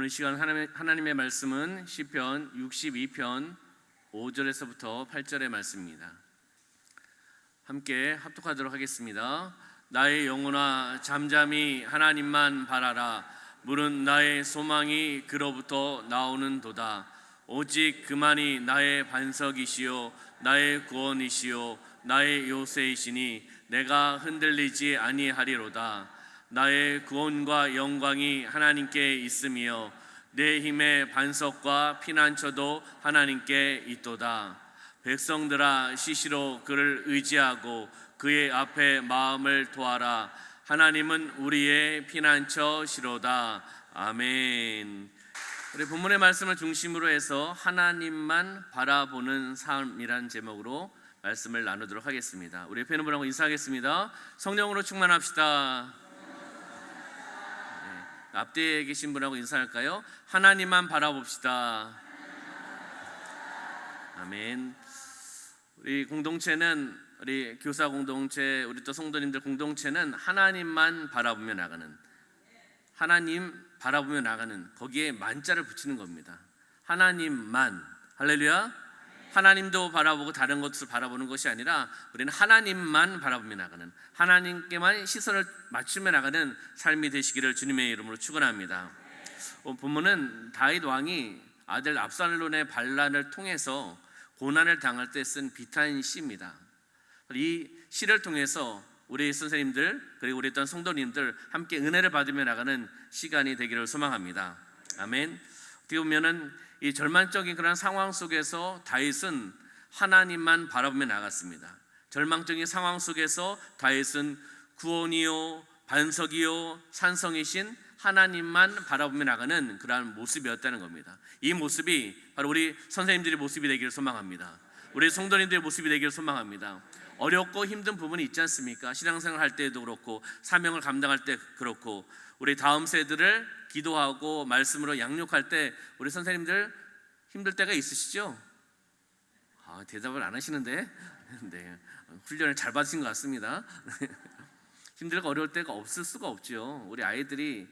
오늘 이 시간 하나님의 말씀은 시편 62편 5절에서부터 8절의 말씀입니다. 함께 합독하도록 하겠습니다. 나의 영혼아 잠잠히 하나님만 바라라. 물은 나의 소망이 그로부터 나오는도다. 오직 그만이 나의 반석이시요 나의 구원이시요 나의 요새이시니 내가 흔들리지 아니하리로다. 나의 구원과 영광이 하나님께 있으며 내 힘의 반석과 피난처도 하나님께 있도다. 백성들아 시시로 그를 의지하고 그의 앞에 마음을 토하라. 하나님은 우리의 피난처시로다. 아멘. 우리 본문의 말씀을 중심으로 해서 하나님만 바라보는 삶이란 제목으로 말씀을 나누도록 하겠습니다. 우리 옆에 있는 분하고 인사하겠습니다. 성령으로 충만합시다. 앞뒤에 계신 분하고 인사할까요? 하나님만 바라봅시다. 아멘. 우리 공동체는, 우리 교사 공동체, 우리 또 성도님들 공동체는 하나님만 바라보며 나가는, 하나님 바라보며 나가는, 거기에 만자를 붙이는 겁니다. 하나님만. 할렐루야. 하나님도 바라보고 다른 것을 바라보는 것이 아니라 우리는 하나님만 바라보며 나가는, 하나님께만 시선을 맞추며 나가는 삶이 되시기를 주님의 이름으로 축원합니다. 본문은 다윗 왕이 아들 압살롬의 반란을 통해서 고난을 당할 때 쓴 비탄 시입니다. 이 시를 통해서 우리 선생님들 그리고 우리 또한 성도님들 함께 은혜를 받으며 나가는 시간이 되기를 소망합니다. 아멘. 어떻게 보면은 이 절망적인 그런 상황 속에서 다윗은 하나님만 바라보며 나갔습니다. 절망적인 상황 속에서 다윗은 구원이요 반석이요 산성이신 하나님만 바라보며 나가는 그러한 모습이었다는 겁니다. 이 모습이 바로 우리 선생님들의 모습이 되기를 소망합니다. 우리 성도님들의 모습이 되기를 소망합니다. 어렵고 힘든 부분이 있지 않습니까? 신앙생활 할 때도 그렇고 사명을 감당할 때 그렇고 우리 다음 세대를 기도하고 말씀으로 양육할 때 우리 선생님들 힘들 때가 있으시죠? 대답을 안 하시는데 네, 훈련을 잘 받으신 것 같습니다. 힘들고 어려울 때가 없을 수가 없죠. 우리 아이들이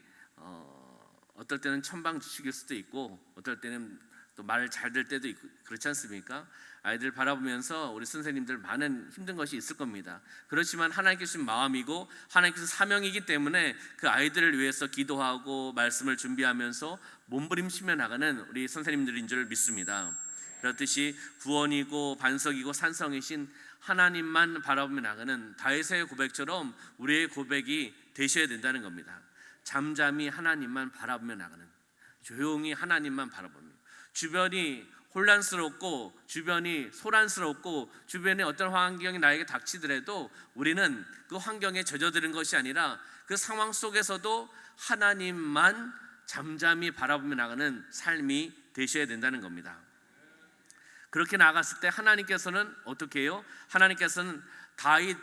어떨 때는 천방지축일 수도 있고 어떨 때는 또 말 잘 될 때도 있고 그렇지 않습니까? 아이들 바라보면서 우리 선생님들 많은 힘든 것이 있을 겁니다. 그렇지만 하나님께 주신 마음이고 하나님께서 사명이기 때문에 그 아이들을 위해서 기도하고 말씀을 준비하면서 몸부림치며 나가는 우리 선생님들인 줄 믿습니다. 그렇듯이 구원이고 반석이고 산성이신 하나님만 바라보며 나가는 다윗의 고백처럼 우리의 고백이 되셔야 된다는 겁니다. 잠잠히 하나님만 바라보며 나가는, 조용히 하나님만 바라보며, 주변이 혼란스럽고 주변이 소란스럽고 주변에 어떤 환경이 나에게 닥치더라도 우리는 그 환경에 젖어드는 것이 아니라 그 상황 속에서도 하나님만 잠잠히 바라보며 나가는 삶이 되셔야 된다는 겁니다. 그렇게 나갔을 때 하나님께서는 어떻게 해요? 하나님께서는 다윗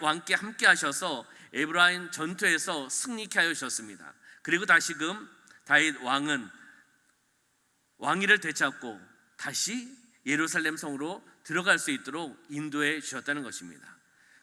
왕께 함께 하셔서 에브라임 전투에서 승리케 하여 주셨습니다. 그리고 다시금 다윗 왕은 왕위를 되찾고 다시 예루살렘 성으로 들어갈 수 있도록 인도해 주셨다는 것입니다.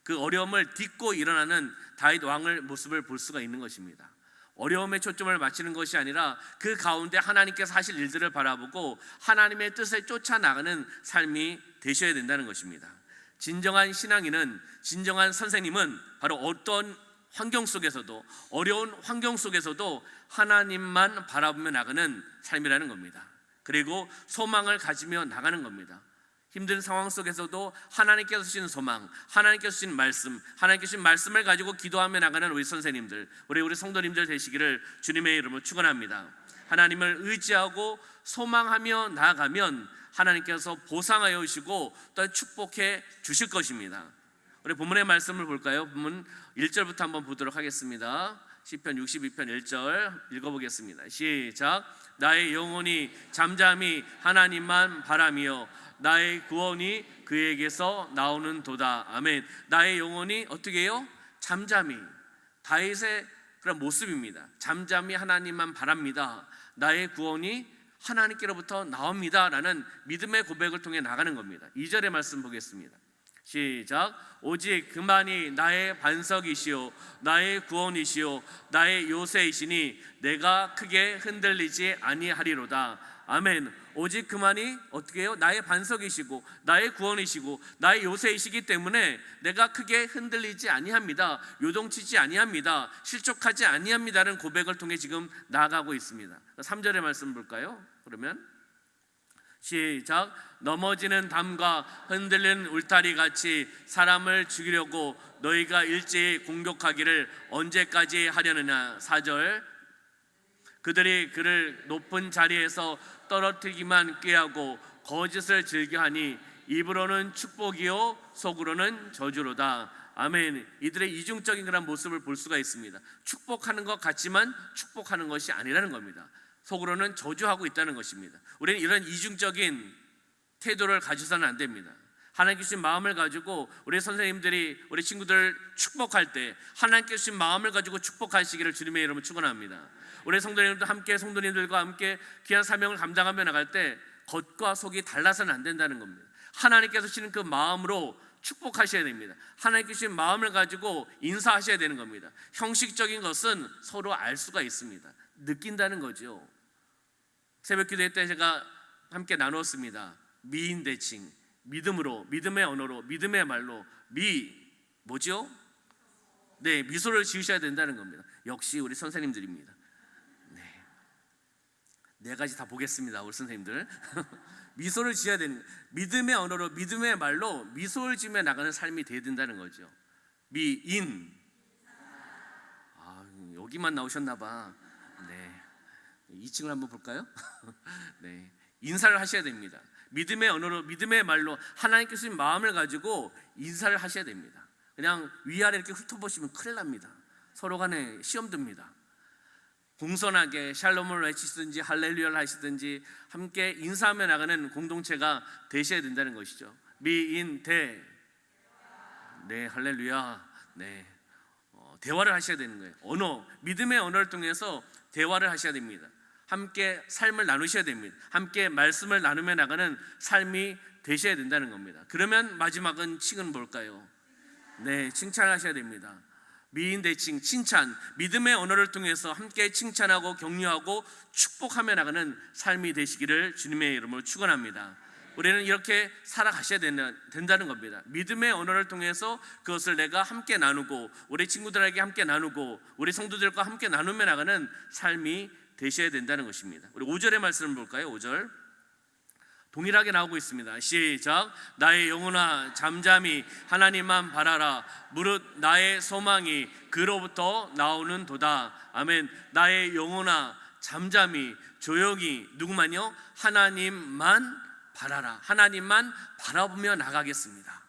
그 어려움을 딛고 일어나는 다윗 왕의 모습을 볼 수가 있는 것입니다. 어려움에 초점을 맞추는 것이 아니라 그 가운데 하나님께서 하실 일들을 바라보고 하나님의 뜻을 쫓아나가는 삶이 되셔야 된다는 것입니다. 진정한 신앙인은, 진정한 선생님은 바로 어떤 환경 속에서도, 어려운 환경 속에서도 하나님만 바라보며 나가는 삶이라는 겁니다. 그리고 소망을 가지며 나가는 겁니다. 힘든 상황 속에서도 하나님께서 주신 소망, 하나님께서 주신 말씀, 하나님께서 주신 말씀을 가지고 기도하며 나가는 우리 선생님들, 우리 성도님들 되시기를 주님의 이름으로 축원합니다. 하나님을 의지하고 소망하며 나아가면 하나님께서 보상하여 주시고 또 축복해 주실 것입니다. 우리 본문의 말씀을 볼까요? 본문 1절부터 한번 보도록 하겠습니다. 시편 62편 1절 읽어보겠습니다. 시작. 나의 영혼이 잠잠히 하나님만 바라며 나의 구원이 그에게서 나오는도다. 아멘. 나의 영혼이 어떻게 해요? 잠잠히. 다윗의 그런 모습입니다. 잠잠히 하나님만 바랍니다. 나의 구원이 하나님께로부터 나옵니다 라는 믿음의 고백을 통해 나가는 겁니다. 2절의 말씀 보겠습니다. 시작. 오직 그만이 나의 반석이시요 나의 구원이시요 나의 요새이시니 내가 크게 흔들리지 아니하리로다. 아멘. 오직 그만이 어떻게 해요? 나의 반석이시고 나의 구원이시고 나의 요새이시기 때문에 내가 크게 흔들리지 아니합니다. 요동치지 아니합니다. 실족하지 아니합니다라는 고백을 통해 지금 나아가고 있습니다. 3절의 말씀 볼까요? 그러면 시작. 넘어지는 담과 흔들리는 울타리 같이 사람을 죽이려고 너희가 일제히 공격하기를 언제까지 하려느냐. 4절. 그들이 그를 높은 자리에서 떨어뜨리기만 꾀하고 거짓을 즐겨하니 입으로는 축복이요 속으로는 저주로다. 아멘. 이들의 이중적인 그런 모습을 볼 수가 있습니다. 축복하는 것 같지만 축복하는 것이 아니라는 겁니다. 속으로는 저주하고 있다는 것입니다. 우리는 이런 이중적인 태도를 가지서는 안 됩니다. 하나님께 주신 마음을 가지고 우리 선생님들이 우리 친구들 축복할 때 하나님께 주신 마음을 가지고 축복하시기를 주님의 이름으로 축원합니다. 우리 성도님들도 함께 성도님들과 함께 귀한 사명을 감당하며 나갈 때 겉과 속이 달라서는 안 된다는 겁니다. 하나님께서 주시는 그 마음으로 축복하셔야 됩니다. 하나님께 주신 마음을 가지고 인사하셔야 되는 겁니다. 형식적인 것은 서로 알 수가 있습니다. 느낀다는 거죠. 새벽 기도회 때 제가 함께 나눴습니다. 미인 대칭, 믿음으로, 믿음의 언어로, 믿음의 말로 뭐죠? 네, 미소를 지으셔야 된다는 겁니다. 역시 우리 선생님들입니다. 네 가지 다 보겠습니다, 우리 선생님들. 미소를 지어야 되는, 믿음의 언어로, 믿음의 말로 미소를 지으며 나가는 삶이 되어야 된다는 거죠. 미인. 여기만 나오셨나 봐. 네, 2층을 한번 볼까요? 네, 인사를 하셔야 됩니다. 믿음의 언어로, 믿음의 말로 하나님께 주신 마음을 가지고 인사를 하셔야 됩니다. 그냥 위아래 이렇게 훑어보시면 큰일 납니다. 서로 간에 시험 듭니다. 공손하게 샬롬을 외치시든지 할렐루야를 하시든지 함께 인사하며 나가는 공동체가 되셔야 된다는 것이죠. 미인대. 네, 할렐루야. 네, 대화를 하셔야 되는 거예요. 언어, 믿음의 언어를 통해서 대화를 하셔야 됩니다. 함께 삶을 나누셔야 됩니다. 함께 말씀을 나누며 나가는 삶이 되셔야 된다는 겁니다. 그러면 마지막은 칭은 뭘까요? 네, 칭찬을 하셔야 됩니다. 미인 대칭, 칭찬, 믿음의 언어를 통해서 함께 칭찬하고 격려하고 축복하며 나가는 삶이 되시기를 주님의 이름으로 축원합니다. 우리는 이렇게 살아가셔야 된다는 겁니다. 믿음의 언어를 통해서 그것을 내가 함께 나누고 우리 친구들에게 함께 나누고 우리 성도들과 함께 나누며 나가는 삶이 되셔야 된다는 것입니다. 우리 5절의 말씀을 볼까요? 5절 동일하게 나오고 있습니다. 시작. 나의 영혼아 잠잠히 하나님만 바라라. 무릇 나의 소망이 그로부터 나오는 도다. 아멘. 나의 영혼아 잠잠히 조용히 누구만요? 하나님만 바라라. 하나님만 바라보며 나가겠습니다.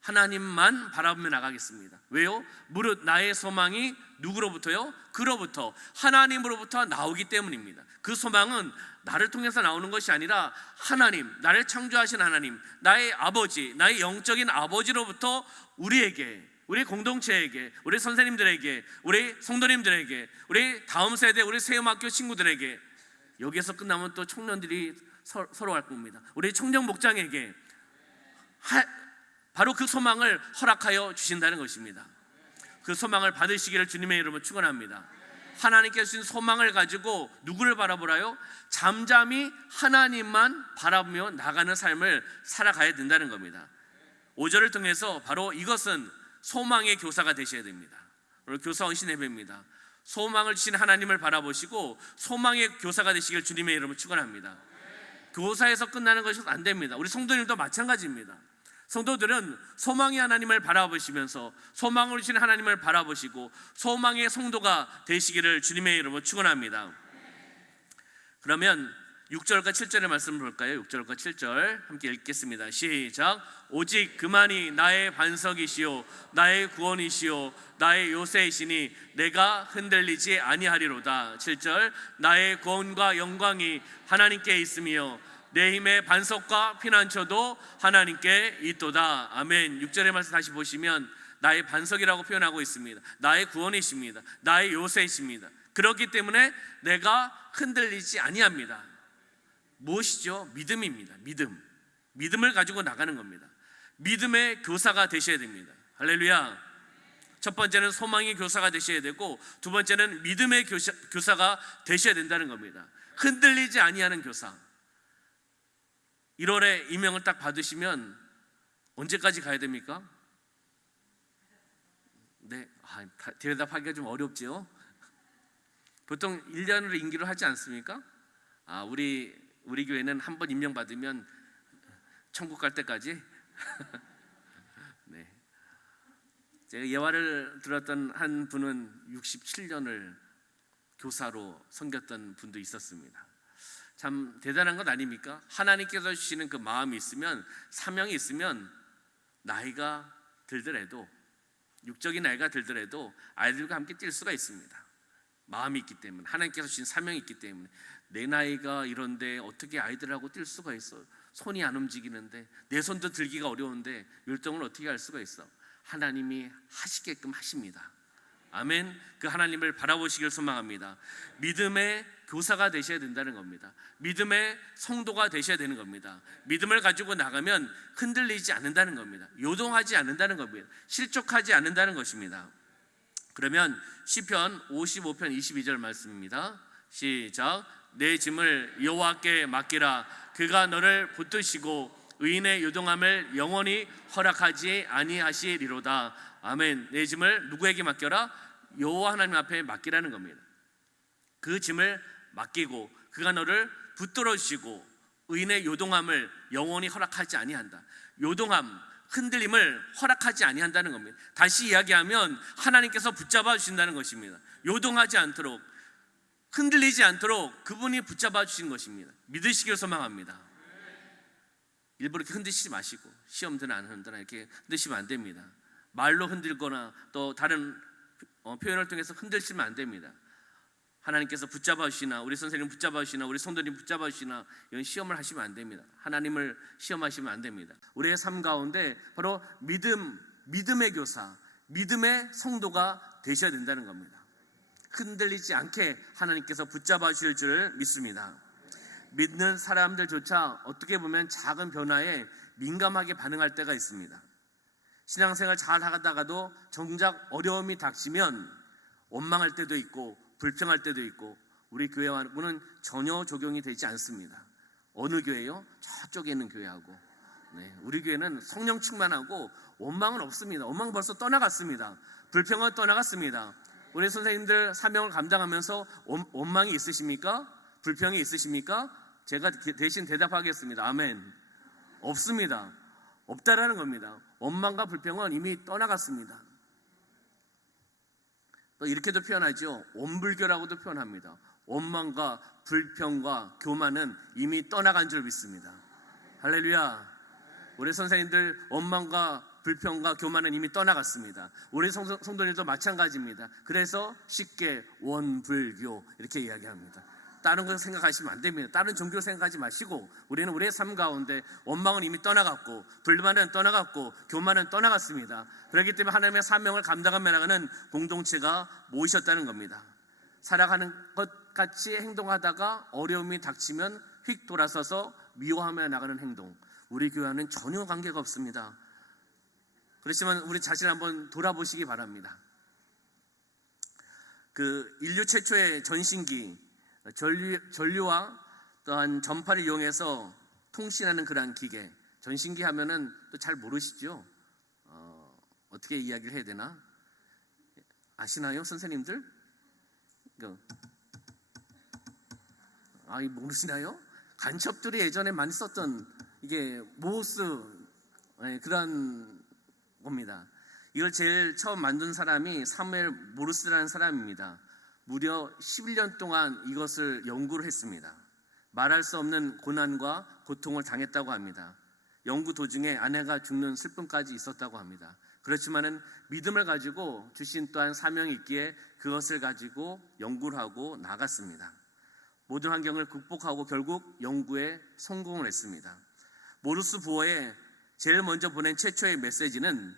하나님만 바라보며 나가겠습니다. 왜요? 무릇 나의 소망이 누구로부터요? 그로부터, 하나님으로부터 나오기 때문입니다. 그 소망은 나를 통해서 나오는 것이 아니라 하나님, 나를 창조하신 하나님, 나의 아버지, 나의 영적인 아버지로부터 우리에게, 우리 공동체에게, 우리 선생님들에게, 우리 성도님들에게, 우리 다음 세대, 우리 세움학교 친구들에게, 여기에서 끝나면 또 청년들이 서로 할 겁니다. 우리 청년 목장에게 바로 그 소망을 허락하여 주신다는 것입니다. 그 소망을 받으시기를 주님의 이름으로 축원합니다. 하나님께서 주신 소망을 가지고 누구를 바라보라요? 잠잠히 하나님만 바라보며 나가는 삶을 살아가야 된다는 겁니다. 5절을 통해서 바로 이것은 소망의 교사가 되셔야 됩니다. 오늘 교사 헌신 예배입니다. 소망을 주신 하나님을 바라보시고 소망의 교사가 되시길 주님의 이름으로 축원합니다. 교사에서 끝나는 것이 안 됩니다. 우리 성도님도 마찬가지입니다. 성도들은 소망의 하나님을 바라보시면서 소망을 주신 하나님을 바라보시고 소망의 성도가 되시기를 주님의 이름으로 축원합니다. 그러면 6절과 7절의 말씀을 볼까요? 6절과 7절 함께 읽겠습니다. 시작. 오직 그만이 나의 반석이시요 나의 구원이시요 나의 요새이시니 내가 흔들리지 아니하리로다. 7절. 나의 구원과 영광이 하나님께 있으며 내 힘의 반석과 피난처도 하나님께 있도다. 아멘. 6절의 말씀 다시 보시면 나의 반석이라고 표현하고 있습니다. 나의 구원이십니다. 나의 요새이십니다. 그렇기 때문에 내가 흔들리지 아니합니다. 무엇이죠? 믿음입니다. 믿음을 가지고 나가는 겁니다. 믿음의 교사가 되셔야 됩니다. 할렐루야. 첫 번째는 소망의 교사가 되셔야 되고, 두 번째는 믿음의 교사가 되셔야 된다는 겁니다. 흔들리지 아니하는 교사. 1월에 임명을 딱 받으시면 언제까지 가야 됩니까? 네, 대답하기가 좀 어렵지요. 보통 1년으로 임기를 하지 않습니까? 우리 교회는 한 번 임명 받으면 천국 갈 때까지. 네. 제가 예화를 들었던 한 분은 67년을 교사로 섬겼던 분도 있었습니다. 참 대단한 것 아닙니까? 하나님께서 주시는 그 마음이 있으면, 사명이 있으면, 나이가 들더라도, 육적인 나이가 들더라도 아이들과 함께 뛸 수가 있습니다. 마음이 있기 때문에, 하나님께서 주신 사명이 있기 때문에. 내 나이가 이런데 어떻게 아이들하고 뛸 수가 있어? 손이 안 움직이는데, 내 손도 들기가 어려운데 율동을 어떻게 할 수가 있어? 하나님이 하시게끔 하십니다. 아멘. 그 하나님을 바라보시길 소망합니다. 믿음의 교사가 되셔야 된다는 겁니다. 믿음의 성도가 되셔야 되는 겁니다. 믿음을 가지고 나가면 흔들리지 않는다는 겁니다. 요동하지 않는다는 겁니다. 실족하지 않는다는 것입니다. 그러면 시편 55편 22절 말씀입니다. 시작. 내 짐을 여호와께 맡기라. 그가 너를 붙드시고 의인의 요동함을 영원히 허락하지 아니하시리로다. 아멘. 내 짐을 누구에게 맡겨라? 여호와 하나님 앞에 맡기라는 겁니다. 그 짐을 맡기고 그가 너를 붙들어 주시고 의인의 요동함을 영원히 허락하지 아니한다. 요동함, 흔들림을 허락하지 아니한다는 겁니다. 다시 이야기하면 하나님께서 붙잡아 주신다는 것입니다. 요동하지 않도록, 흔들리지 않도록 그분이 붙잡아 주신 것입니다. 믿으시길 소망합니다. 일부러 이렇게 흔드시지 마시고, 시험 드나 안 흔드나 이렇게 흔드시면 안 됩니다. 말로 흔들거나 또 다른 표현을 통해서 흔들시면 안 됩니다. 하나님께서 붙잡아 주시나, 우리 선생님 붙잡아 주시나, 우리 성도님 붙잡아 주시나, 이런 시험을 하시면 안 됩니다. 하나님을 시험하시면 안 됩니다. 우리의 삶 가운데 바로 믿음의 교사, 믿음의 성도가 되셔야 된다는 겁니다. 흔들리지 않게 하나님께서 붙잡아 주실 줄 믿습니다. 믿는 사람들조차 어떻게 보면 작은 변화에 민감하게 반응할 때가 있습니다. 신앙생활 잘 하다가도 정작 어려움이 닥치면 원망할 때도 있고 불평할 때도 있고, 우리 교회와는 전혀 적용이 되지 않습니다. 어느 교회요? 저쪽에 있는 교회하고. 네, 우리 교회는 성령 충만하고 원망은 없습니다. 원망 벌써 떠나갔습니다. 불평은 떠나갔습니다. 우리 선생님들 사명을 감당하면서 원망이 있으십니까? 불평이 있으십니까? 제가 대신 대답하겠습니다. 아멘. 없습니다. 없다라는 겁니다. 원망과 불평은 이미 떠나갔습니다. 또 이렇게도 표현하죠. 원불교라고도 표현합니다. 원망과 불평과 교만은 이미 떠나간 줄 믿습니다. 할렐루야. 우리 선생님들 원망과 불평과 교만은 이미 떠나갔습니다. 우리 성도님도 마찬가지입니다. 그래서 쉽게 원불교 이렇게 이야기합니다. 다른 거 생각하시면 안 됩니다. 다른 종교 생각하지 마시고, 우리는 우리의 삶 가운데 원망은 이미 떠나갔고 불만은 떠나갔고 교만은 떠나갔습니다. 그렇기 때문에 하나님의 사명을 감당하며 나가는 공동체가 모이셨다는 겁니다. 살아가는 것 같이 행동하다가 어려움이 닥치면 휙 돌아서서 미워하며 나가는 행동, 우리 교회와는 전혀 관계가 없습니다. 그렇지만 우리 자신을 한번 돌아보시기 바랍니다. 그 인류 최초의 전신기, 전류와 또한 전파를 이용해서 통신하는 그러한 기계, 전신기 하면은 또 잘 모르시죠? 어떻게 이야기를 해야 되나? 아시나요, 선생님들? 모르시나요? 간첩들이 예전에 많이 썼던 이게 모스, 그런 겁니다. 이걸 제일 처음 만든 사람이 사무엘 모르스라는 사람입니다. 무려 11년 동안 이것을 연구를 했습니다. 말할 수 없는 고난과 고통을 당했다고 합니다. 연구 도중에 아내가 죽는 슬픔까지 있었다고 합니다. 그렇지만은 믿음을 가지고 주신 또한 사명이 있기에 그것을 가지고 연구를 하고 나갔습니다. 모든 환경을 극복하고 결국 연구에 성공을 했습니다. 모르스 부호에 제일 먼저 보낸 최초의 메시지는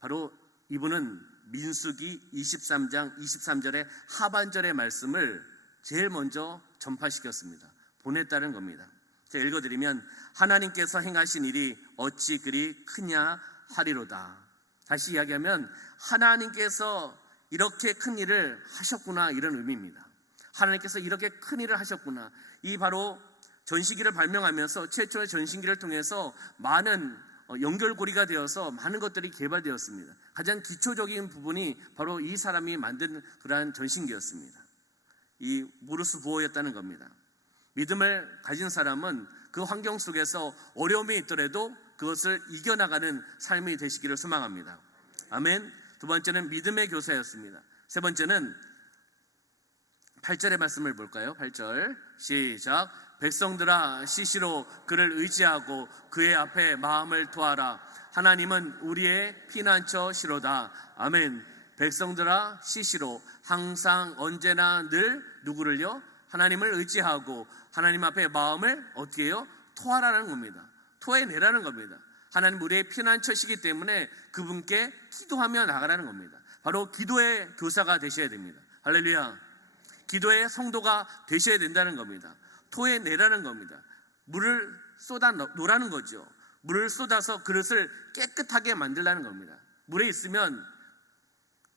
바로 이분은 민수기 23장 23절의 하반절의 말씀을 제일 먼저 전파시켰습니다. 보냈다는 겁니다. 제가 읽어드리면 하나님께서 행하신 일이 어찌 그리 크냐 하리로다. 다시 이야기하면 하나님께서 이렇게 큰 일을 하셨구나, 이런 의미입니다. 하나님께서 이렇게 큰 일을 하셨구나. 이 바로 전시기를 발명하면서 최초의 전시기를 통해서 많은 연결고리가 되어서 많은 것들이 개발되었습니다. 가장 기초적인 부분이 바로 이 사람이 만든 그러한 전신기였습니다. 이 모르스 부호였다는 겁니다. 믿음을 가진 사람은 그 환경 속에서 어려움이 있더라도 그것을 이겨나가는 삶이 되시기를 소망합니다. 아멘. 두 번째는 믿음의 교사였습니다. 세 번째는 8절의 말씀을 볼까요? 8절 시작. 백성들아 시시로 그를 의지하고 그의 앞에 마음을 토하라. 하나님은 우리의 피난처시로다. 아멘. 백성들아 시시로, 항상 언제나 늘 누구를요? 하나님을 의지하고 하나님 앞에 마음을 어떻게 해요? 토하라는 겁니다. 토해내라는 겁니다. 하나님 우리의 피난처시기 때문에 그분께 기도하며 나가라는 겁니다. 바로 기도의 교사가 되셔야 됩니다. 할렐루야. 기도의 성도가 되셔야 된다는 겁니다. 토해내라는 겁니다. 물을 쏟아 놓으라는 거죠. 물을 쏟아서 그릇을 깨끗하게 만들라는 겁니다. 물에 있으면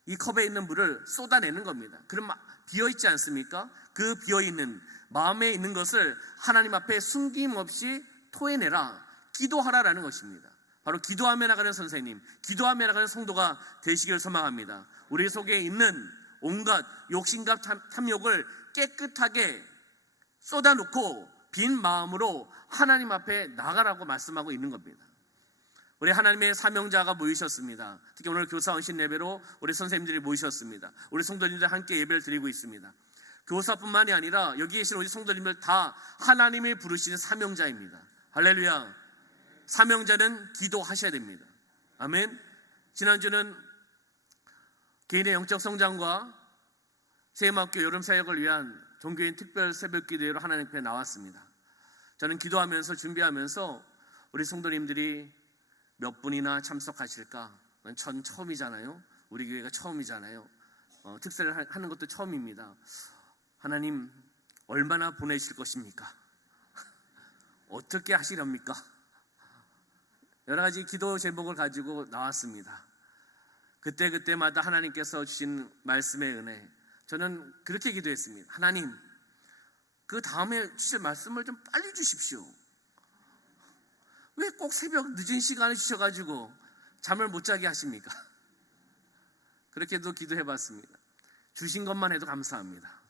이 컵에 있는 물을 쏟아내는 겁니다. 그럼 비어있지 않습니까? 그 비어있는 마음에 있는 것을 하나님 앞에 숨김없이 토해내라, 기도하라라는 것입니다. 바로 기도하며 나가는 선생님, 기도하며 나가는 성도가 되시길 소망합니다. 우리 속에 있는 온갖 욕심과 탐욕을 깨끗하게 쏟아놓고 빈 마음으로 하나님 앞에 나가라고 말씀하고 있는 겁니다. 우리 하나님의 사명자가 모이셨습니다. 특히 오늘 교사 헌신 예배로 우리 선생님들이 모이셨습니다. 우리 성도님들 함께 예배를 드리고 있습니다. 교사뿐만이 아니라 여기 계신 우리 성도님들 다 하나님이 부르신 사명자입니다. 할렐루야. 사명자는 기도하셔야 됩니다. 아멘. 지난주는 개인의 영적 성장과 세임학교 여름사역을 위한 종교인 특별 새벽기도회로 하나님 앞에 나왔습니다. 저는 기도하면서 준비하면서 우리 성도님들이 몇 분이나 참석하실까? 전 처음이잖아요. 우리 교회가 처음이잖아요. 특세를 하는 것도 처음입니다. 하나님 얼마나 보내실 것입니까? 어떻게 하시렵니까? 여러 가지 기도 제목을 가지고 나왔습니다. 그때마다 하나님께서 주신 말씀의 은혜, 저는 그렇게 기도했습니다. 하나님, 그 다음에 주실 말씀을 좀 빨리 주십시오. 왜 꼭 새벽 늦은 시간에 주셔가지고 잠을 못 자게 하십니까? 그렇게도 기도해봤습니다. 주신 것만 해도 감사합니다.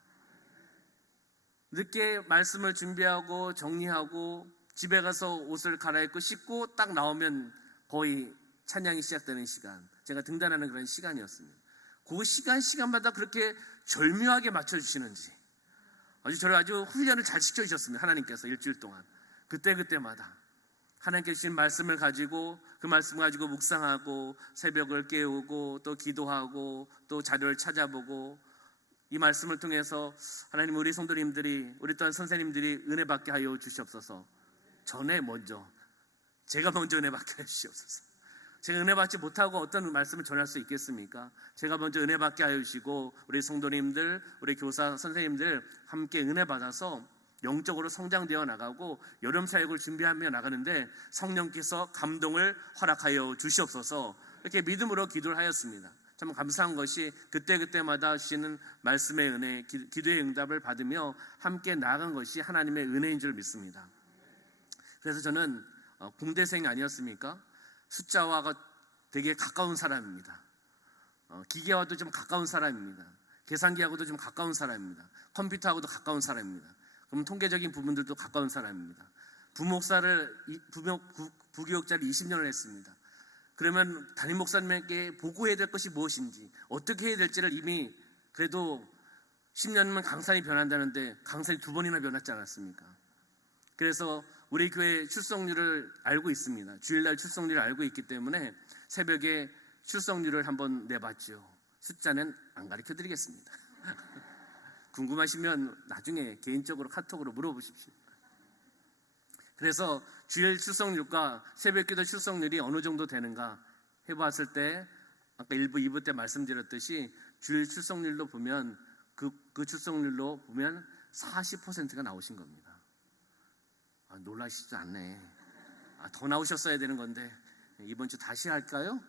늦게 말씀을 준비하고 정리하고 집에 가서 옷을 갈아입고 씻고 딱 나오면 거의 찬양이 시작되는 시간, 제가 등단하는 그런 시간이었습니다. 그 시간마다 그렇게 절묘하게 맞춰주시는지 저를 아주 훈련을 잘 시켜주셨습니다. 하나님께서 일주일 동안 그때마다 하나님께 주신 말씀을 가지고 그 말씀을 가지고 묵상하고 새벽을 깨우고 또 기도하고 또 자료를 찾아보고 이 말씀을 통해서 하나님 우리 성도님들이 우리 또한 선생님들이 은혜 받게 하여 주시옵소서. 제가 먼저 은혜 받게 해주시옵소서. 제가 은혜 받지 못하고 어떤 말씀을 전할 수 있겠습니까? 제가 먼저 은혜 받게 하여 주시고 우리 성도님들, 우리 교사 선생님들 함께 은혜 받아서 영적으로 성장되어 나가고 여름 사역을 준비하며 나가는데 성령께서 감동을 허락하여 주시옵소서. 이렇게 믿음으로 기도를 하였습니다. 참 감사한 것이 그때마다 주시는 말씀의 은혜, 기도의 응답을 받으며 함께 나아간 것이 하나님의 은혜인 줄 믿습니다. 그래서 저는 공대생이 아니었습니까? 숫자와 되게 가까운 사람입니다. 기계와도 좀 가까운 사람입니다. 계산기하고도 좀 가까운 사람입니다. 컴퓨터하고도 가까운 사람입니다. 그럼 통계적인 부분들도 가까운 사람입니다. 부교육자를 20년을 했습니다. 그러면 담임 목사님에게 보고해야 될 것이 무엇인지, 어떻게 해야 될지를 이미 그래도 10년이면 강산이 변한다는데 강산이 2번이나 변했지 않았습니까? 그래서 우리 교회 출석률을 알고 있습니다. 주일날 출석률을 알고 있기 때문에 새벽에 출석률을 한번 내봤죠. 숫자는 안 가르쳐드리겠습니다. 궁금하시면 나중에 개인적으로 카톡으로 물어보십시오. 그래서 주일 출석률과 새벽기도 출석률이 어느 정도 되는가 해봤을 때 아까 1부, 2부 때 말씀드렸듯이 주일 출석률로 보면 그 출석률로 보면 40%가 나오신 겁니다. 놀라시지 않네. 더 나오셨어야 되는 건데 이번 주 다시 할까요?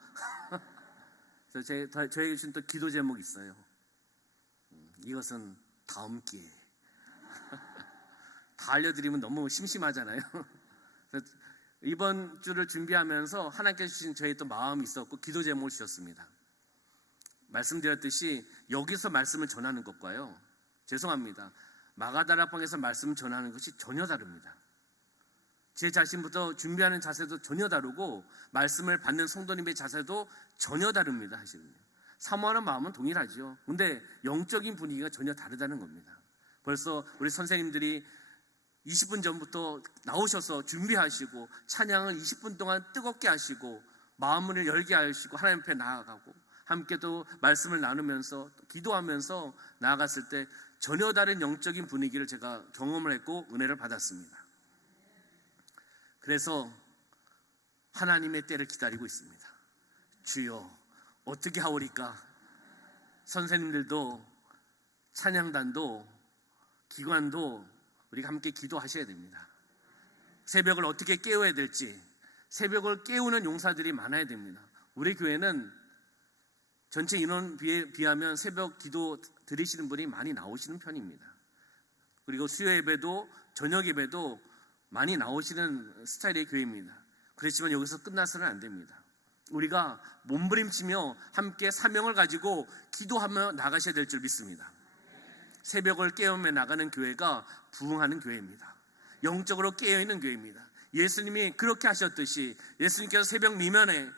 그래서 저에게 주신 또 기도 제목이 있어요. 이것은 다음 기회에. 다 알려드리면 너무 심심하잖아요. 그래서 이번 주를 준비하면서 하나님께서 주신 저의 또 마음이 있었고 기도 제목을 주셨습니다. 말씀드렸듯이 여기서 말씀을 전하는 것과요, 죄송합니다, 마가다락방에서 말씀을 전하는 것이 전혀 다릅니다. 제 자신부터 준비하는 자세도 전혀 다르고 말씀을 받는 성도님의 자세도 전혀 다릅니다. 사실은 사모하는 마음은 동일하죠. 근데 영적인 분위기가 전혀 다르다는 겁니다. 벌써 우리 선생님들이 20분 전부터 나오셔서 준비하시고 찬양을 20분 동안 뜨겁게 하시고 마음을 열게 하시고 하나님 앞에 나아가고 함께 또 말씀을 나누면서 기도하면서 나아갔을 때 전혀 다른 영적인 분위기를 제가 경험을 했고 은혜를 받았습니다. 그래서 하나님의 때를 기다리고 있습니다. 주여 어떻게 하오리까? 선생님들도 찬양단도 기관도 우리가 함께 기도하셔야 됩니다. 새벽을 어떻게 깨워야 될지, 새벽을 깨우는 용사들이 많아야 됩니다. 우리 교회는 전체 인원에 비하면 새벽 기도 드리시는 분이 많이 나오시는 편입니다. 그리고 수요 예배도 저녁 예배도 많이 나오시는 스타일의 교회입니다. 그렇지만 여기서 끝나서는 안 됩니다. 우리가 몸부림치며 함께 사명을 가지고 기도하며 나가셔야 될 줄 믿습니다. 새벽을 깨우며 나가는 교회가 부흥하는 교회입니다. 영적으로 깨어있는 교회입니다. 예수님이 그렇게 하셨듯이 예수님께서 새벽 미면에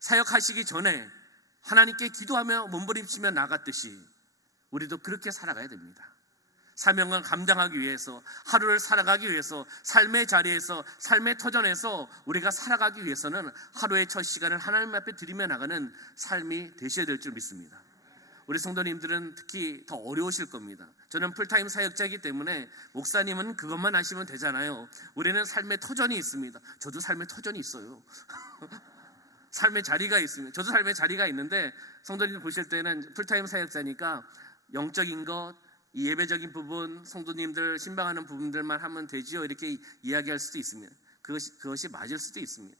사역하시기 전에 하나님께 기도하며 몸부림치며 나갔듯이 우리도 그렇게 살아가야 됩니다. 사명을 감당하기 위해서, 하루를 살아가기 위해서, 삶의 자리에서, 삶의 터전에서 우리가 살아가기 위해서는 하루의 첫 시간을 하나님 앞에 드리며 나가는 삶이 되셔야 될 줄 믿습니다. 우리 성도님들은 특히 더 어려우실 겁니다. 저는 풀타임 사역자이기 때문에 목사님은 그것만 하시면 되잖아요. 우리는 삶의 터전이 있습니다. 저도 삶의 터전이 있어요. 삶의 자리가 있습니다. 저도 삶의 자리가 있는데 성도님 보실 때는 풀타임 사역자니까 영적인 것, 이 예배적인 부분, 성도님들 신방하는 부분들만 하면 되지요, 이렇게 이야기할 수도 있습니다. 그것이 맞을 수도 있습니다.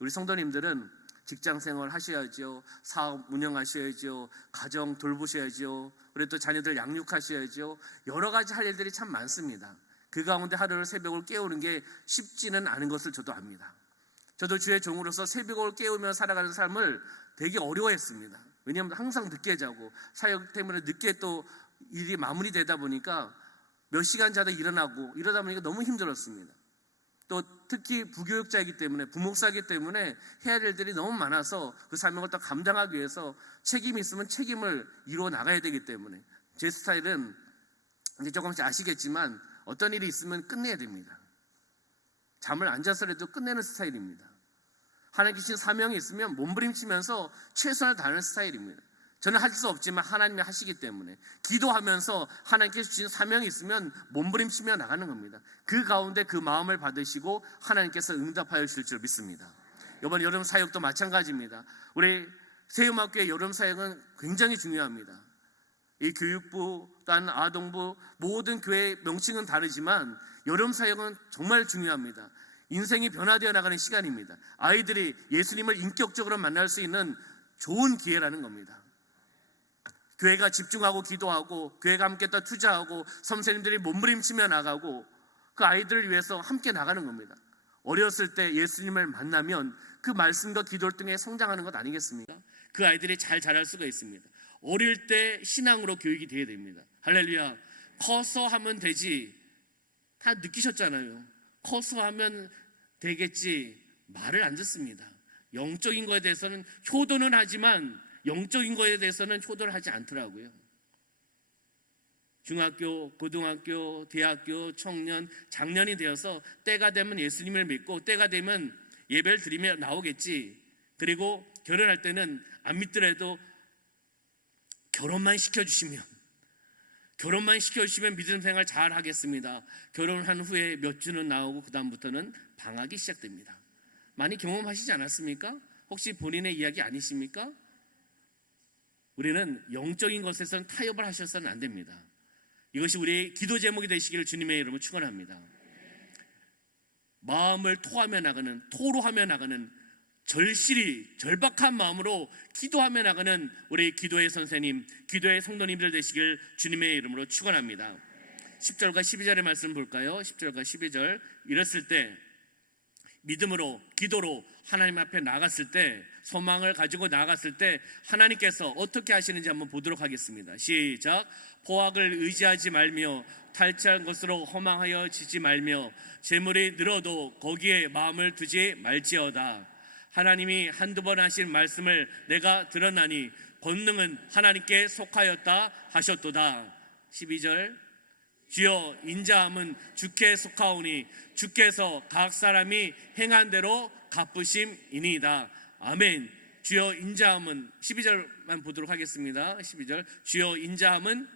우리 성도님들은 직장생활 하셔야죠, 사업 운영하셔야죠, 가정 돌보셔야죠, 그리고 또 자녀들 양육하셔야죠. 여러 가지 할 일들이 참 많습니다. 그 가운데 하루를 새벽을 깨우는 게 쉽지는 않은 것을 저도 압니다. 저도 주의 종으로서 새벽을 깨우며 살아가는 삶을 되게 어려워했습니다. 왜냐하면 항상 늦게 자고 사역 때문에 늦게 또 일이 마무리되다 보니까 몇 시간 자다 일어나고 이러다 보니까 너무 힘들었습니다. 또 특히 부교육자이기 때문에, 부목사이기 때문에 해야 될 일이 너무 많아서 그 사명을 또 감당하기 위해서 책임이 있으면 책임을 이루어 나가야 되기 때문에 제 스타일은 이제 조금씩 아시겠지만 어떤 일이 있으면 끝내야 됩니다. 잠을 안 자서라도 끝내는 스타일입니다. 하나님께 주신 사명이 있으면 몸부림치면서 최선을 다하는 스타일입니다. 저는 할 수 없지만 하나님이 하시기 때문에 기도하면서 하나님께서 주신 사명이 있으면 몸부림치며 나가는 겁니다. 그 가운데 그 마음을 받으시고 하나님께서 응답하여 주실 줄 믿습니다. 이번 여름 사역도 마찬가지입니다. 우리 세음학교의 여름 사역은 굉장히 중요합니다. 이 교육부, 단 아동부, 모든 교회의 명칭은 다르지만 여름 사역은 정말 중요합니다. 인생이 변화되어 나가는 시간입니다. 아이들이 예수님을 인격적으로 만날 수 있는 좋은 기회라는 겁니다. 교회가 집중하고 기도하고 교회가 함께 또 투자하고 선생님들이 몸부림치며 나가고 그 아이들을 위해서 함께 나가는 겁니다. 어렸을 때 예수님을 만나면 그 말씀과 기도를 통해 성장하는 것 아니겠습니까? 그 아이들이 잘 자랄 수가 있습니다. 어릴 때 신앙으로 교육이 되어야 됩니다. 할렐루야. 커서 하면 되지, 다 느끼셨잖아요. 커서 하면 되겠지, 말을 안 듣습니다. 영적인 거에 대해서는 효도는 하지만 영적인 거에 대해서는 효도를 하지 않더라고요. 중학교, 고등학교, 대학교, 청년, 장년이 되어서 때가 되면 예수님을 믿고 때가 되면 예배를 드리며 나오겠지. 그리고 결혼할 때는 안 믿더라도 결혼만 시켜주시면 믿음 생활 잘 하겠습니다. 결혼한 후에 몇 주는 나오고 그 다음부터는 방학이 시작됩니다. 많이 경험하시지 않았습니까? 혹시 본인의 이야기 아니십니까? 우리는 영적인 것에서는 타협을 하셔서는 안 됩니다. 이것이 우리의 기도 제목이 되시기를 주님의 이름으로 축원합니다. 마음을 토로하며 나가는 절실히 절박한 마음으로 기도하며 나가는 우리 기도의 선생님, 기도의 성도님들 되시길 주님의 이름으로 축원합니다. 10절과 12절의 말씀 볼까요? 10절과 12절. 이랬을 때 믿음으로 기도로 하나님 앞에 나갔을 때, 소망을 가지고 나갔을 때 하나님께서 어떻게 하시는지 한번 보도록 하겠습니다. 시작. 포악을 의지하지 말며 탈취한 것으로 허망하여 지지 말며 재물이 늘어도 거기에 마음을 두지 말지어다. 하나님이 한두 번 하신 말씀을 내가 들었나니 권능은 하나님께 속하였다 하셨도다. 12절. 주여 인자함은 주께 속하오니 주께서 각 사람이 행한 대로 갚으심이니이다. 아멘. 주여 인자함은, 12절만 보도록 하겠습니다. 12절. 주여 인자함은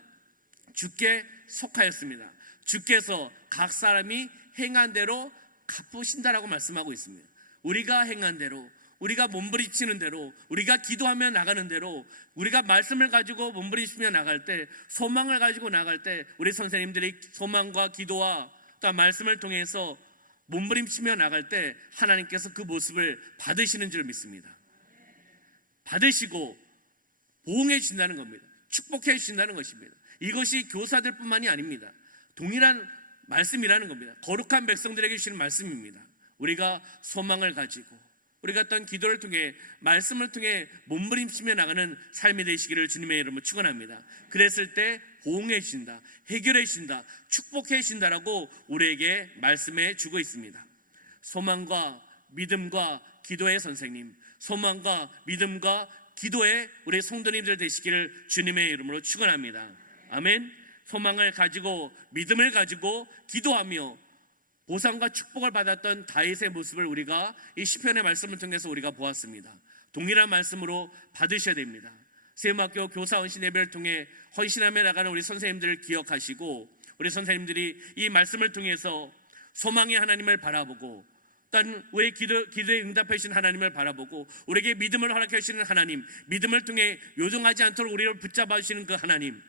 주께 속하였습니다. 주께서 각 사람이 행한 대로 갚으신다라고 말씀하고 있습니다. 우리가 행한 대로, 우리가 몸부림치는 대로, 우리가 기도하며 나가는 대로, 우리가 말씀을 가지고 몸부림치며 나갈 때, 소망을 가지고 나갈 때, 우리 선생님들이 소망과 기도와 또 말씀을 통해서 몸부림치며 나갈 때 하나님께서 그 모습을 받으시는 줄 믿습니다. 받으시고 보응해 주신다는 겁니다. 축복해 주신다는 것입니다. 이것이 교사들 뿐만이 아닙니다. 동일한 말씀이라는 겁니다. 거룩한 백성들에게 주시는 말씀입니다. 우리가 소망을 가지고, 우리가 어떤 기도를 통해, 말씀을 통해 몸부림치며 나가는 삶이 되시기를 주님의 이름으로 축원합니다. 그랬을 때 보응해 주신다, 해결해 주신다, 축복해 주신다라고 우리에게 말씀해 주고 있습니다. 소망과 믿음과 기도의 선생님, 소망과 믿음과 기도의 우리 성도님들 되시기를 주님의 이름으로 축원합니다. 아멘. 소망을 가지고 믿음을 가지고 기도하며 보상과 축복을 받았던 다윗의 모습을 우리가 이 시편의 말씀을 통해서 우리가 보았습니다. 동일한 말씀으로 받으셔야 됩니다. 세움학교 교사 헌신 예배를 통해 헌신하며 나가는 우리 선생님들을 기억하시고, 우리 선생님들이 이 말씀을 통해서 소망의 하나님을 바라보고, 또한 우리의 기도에 응답해 주신 하나님을 바라보고, 우리에게 믿음을 허락해 주시는 하나님, 믿음을 통해 요동하지 않도록 우리를 붙잡아 주시는 그 하나님,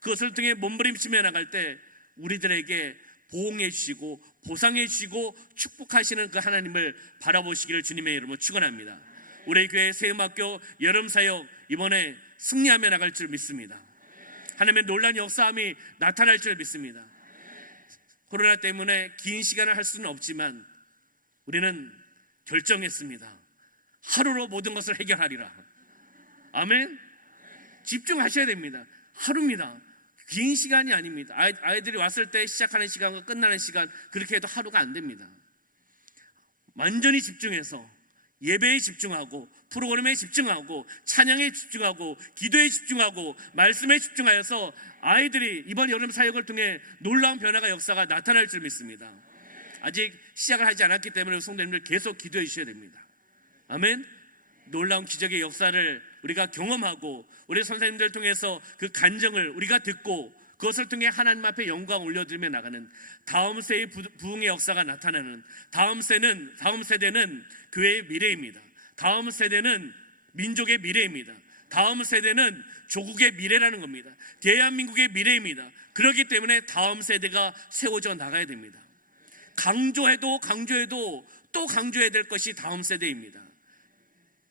그것을 통해 몸부림치며 나갈 때 우리들에게 보응해 주시고 보상해 주시고 축복하시는 그 하나님을 바라보시기를 주님의 이름으로 축원합니다. 우리 교회 세움학교 여름사역 이번에 승리하며 나갈 줄 믿습니다. 하나님의 놀라운 역사함이 나타날 줄 믿습니다. 코로나 때문에 긴 시간을 할 수는 없지만 우리는 결정했습니다. 하루로 모든 것을 해결하리라. 아멘. 집중하셔야 됩니다. 하루입니다. 긴 시간이 아닙니다. 아이들이 왔을 때 시작하는 시간과 끝나는 시간, 그렇게 해도 하루가 안 됩니다. 완전히 집중해서 예배에 집중하고, 프로그램에 집중하고, 찬양에 집중하고, 기도에 집중하고, 말씀에 집중하여서 아이들이 이번 여름 사역을 통해 놀라운 변화가, 역사가 나타날 줄 믿습니다. 아직 시작을 하지 않았기 때문에 성도님들 계속 기도해 주셔야 됩니다. 아멘. 놀라운 기적의 역사를 우리가 경험하고, 우리 선생님들 통해서 그 간증을 우리가 듣고, 그것을 통해 하나님 앞에 영광 올려드리며 나가는 다음 세의 부흥의 역사가 나타나는, 다음 세대는 교회의 미래입니다. 다음 세대는 민족의 미래입니다. 다음 세대는 조국의 미래라는 겁니다. 대한민국의 미래입니다. 그렇기 때문에 다음 세대가 세워져 나가야 됩니다. 강조해도 또 강조해야 될 것이 다음 세대입니다.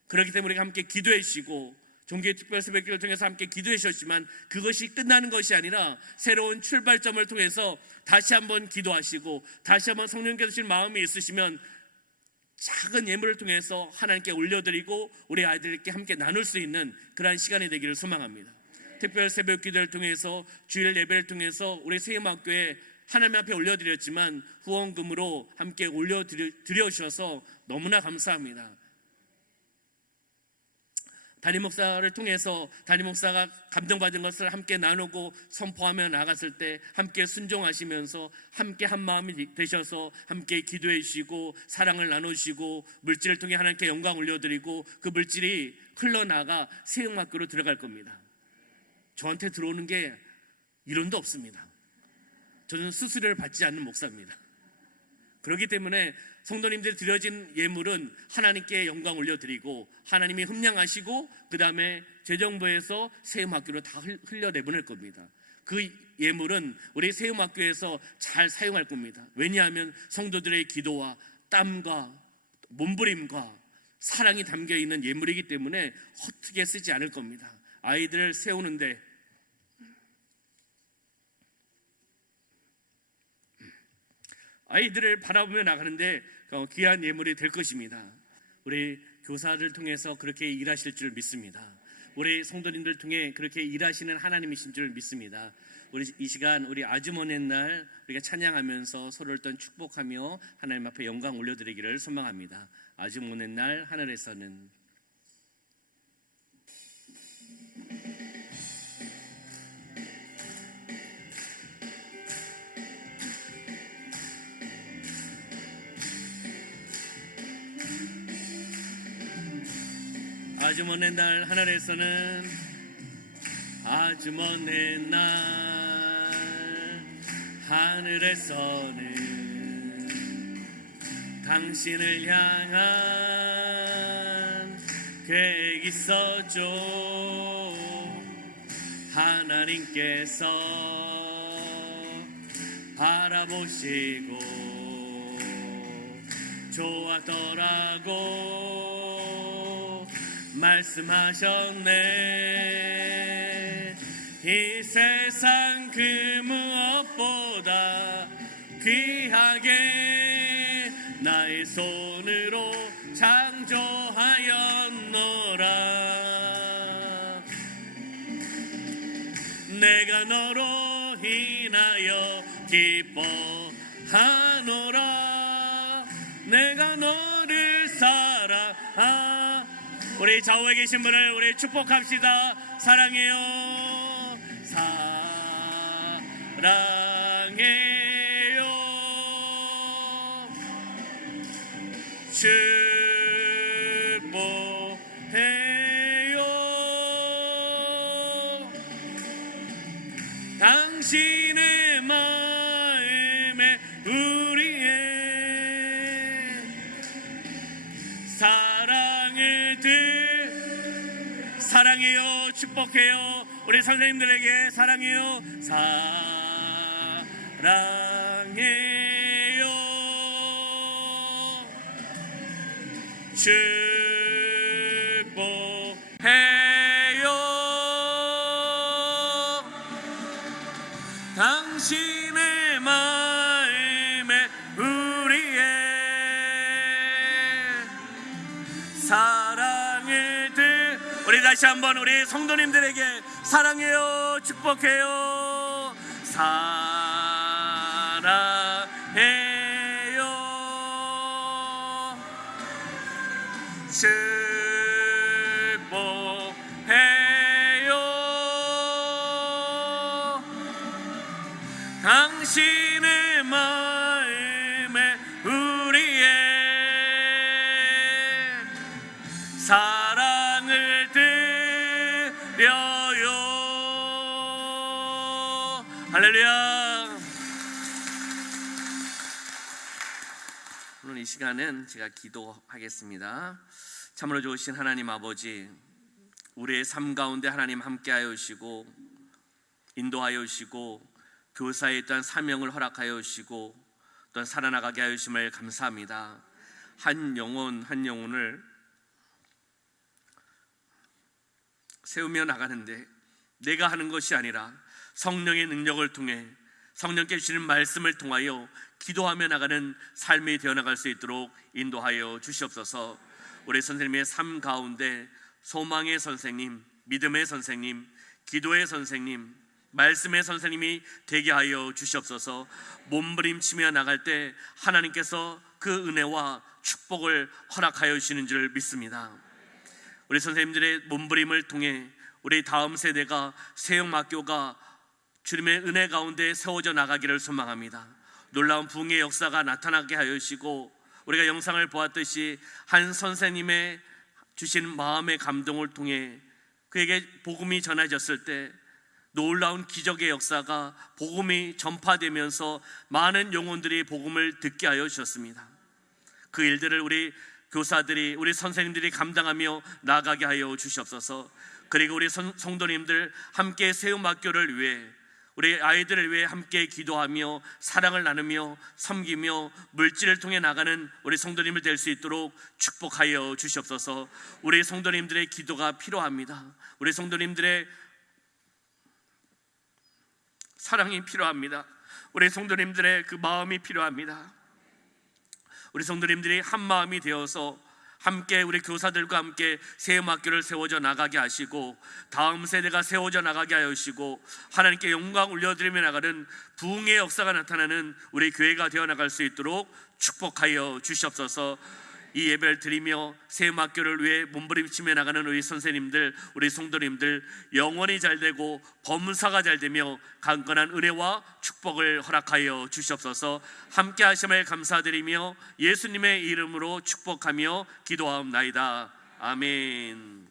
그렇기 때문에 우리가 함께 기도해 주시고, 종교의 특별 새벽기도를 통해서 함께 기도해 주셨지만 그것이 끝나는 것이 아니라 새로운 출발점을 통해서 다시 한번 기도하시고, 다시 한번 성령께서 주신 마음이 있으시면 작은 예물을 통해서 하나님께 올려드리고 우리 아이들께 함께 나눌 수 있는 그러한 시간이 되기를 소망합니다. 특별 새벽기도를 통해서, 주일 예배를 통해서 우리 세움학교에 하나님 앞에 올려드렸지만 후원금으로 함께 올려드려주셔서 너무나 감사합니다. 담임 목사를 통해서 담임 목사가 감동받은 것을 함께 나누고 선포하며 나갔을 때 함께 순종하시면서 함께 한 마음이 되셔서 함께 기도해 주시고 사랑을 나누시고 물질을 통해 하나님께 영광 올려드리고, 그 물질이 흘러나가 세움학교로 들어갈 겁니다. 저한테 들어오는 게 1원도 없습니다. 저는 수수료를 받지 않는 목사입니다. 그렇기 때문에 성도님들이 드려진 예물은 하나님께 영광 올려드리고 하나님이 흠량하시고 그 다음에 재정부에서 세움학교로 다 흘려내보낼 겁니다. 그 예물은 우리 세움학교에서 잘 사용할 겁니다. 왜냐하면 성도들의 기도와 땀과 몸부림과 사랑이 담겨있는 예물이기 때문에 헛되게 쓰지 않을 겁니다. 아이들을 세우는데 아이들을 바라보며 나가는데 귀한 예물이 될 것입니다. 우리 교사를 통해서 그렇게 일하실 줄 믿습니다. 우리 성도님들 통해 그렇게 일하시는 하나님이신 줄 믿습니다. 우리 이 시간 우리 아주머니 날 우리가 찬양하면서 서로를 또 축복하며 하나님 앞에 영광 올려드리기를 소망합니다. 아주머니 날 하늘에서는 아주 먼 날 하늘에서는 아주 먼 날 하늘에서는 당신을 향한 계획 있었죠. 하나님께서 바라보시고 좋았더라고 말씀하셨네. 이 세상 그 무엇보다 귀하게 나의 손으로 창조하였노라. 내가 너로 인하여 기뻐하노라. 내가 너를 사랑하. 우리 좌우에 계신 분을 우리 축복합시다. 사랑해요. 사랑해요. 축복해요. 당신의 마음에 우리의 사랑해요. 축복해요. 우리 선생님들에게 사랑해요. 사랑해요. 축복해요. 당신의 마음에 우리의 사랑을 우리 다시 한번 우리 성도님들에게 사랑해요. 축복해요. 사랑해요. 축복해요. 당신의 마음에 우리의 사랑을 드려요. 할렐루야. 오늘 이 시간은 제가 기도하겠습니다. 참으로 좋으신 하나님 아버지, 우리의 삶 가운데 하나님 함께하여 주시고 인도하여 주시고 교사에 또한 사명을 허락하여 주시고 또한 살아나가게 하여 주심을 감사합니다. 한 영혼 한 영혼을 세우며 나가는데 내가 하는 것이 아니라 성령의 능력을 통해 성령께 주시는 말씀을 통하여 기도하며 나가는 삶이 되어나갈 수 있도록 인도하여 주시옵소서. 우리 선생님의 삶 가운데 소망의 선생님, 믿음의 선생님, 기도의 선생님, 말씀의 선생님이 되게 하여 주시옵소서. 몸부림치며 나갈 때 하나님께서 그 은혜와 축복을 허락하여 주시는 줄 믿습니다. 우리 선생님들의 몸부림을 통해 우리 다음 세대가 세영막교가 주님의 은혜 가운데 세워져 나가기를 소망합니다. 놀라운 부흥의 역사가 나타나게 하여 주시고 우리가 영상을 보았듯이 한 선생님의 주신 마음의 감동을 통해 그에게 복음이 전해졌을 때 놀라운 기적의 역사가 복음이 전파되면서 많은 영혼들이 복음을 듣게 하여 주셨습니다. 그 일들을 우리 교사들이 우리 선생님들이 감당하며 나아가게 하여 주시옵소서. 그리고 우리 성도님들 함께 세움학교를 위해 우리 아이들을 위해 함께 기도하며 사랑을 나누며 섬기며 물질을 통해 나가는 우리 성도님을 될 수 있도록 축복하여 주시옵소서. 우리 성도님들의 기도가 필요합니다. 우리 성도님들의 사랑이 필요합니다. 우리 성도님들의 그 마음이 필요합니다. 우리 성도님들이 한 마음이 되어서 함께 우리 교사들과 함께 세움학교를 세워져 나가게 하시고 다음 세대가 세워져 나가게 하시고 하나님께 영광 올려드리며 나가는 부흥의 역사가 나타나는 우리 교회가 되어 나갈 수 있도록 축복하여 주시옵소서. 이 예배를 드리며 세움학교를 위해 몸부림치며 나가는 우리 선생님들, 우리 성도님들 영원히 잘되고 범사가 잘되며 강건한 은혜와 축복을 허락하여 주시옵소서. 함께 하심을 감사드리며 예수님의 이름으로 축복하며 기도하옵나이다. 아멘.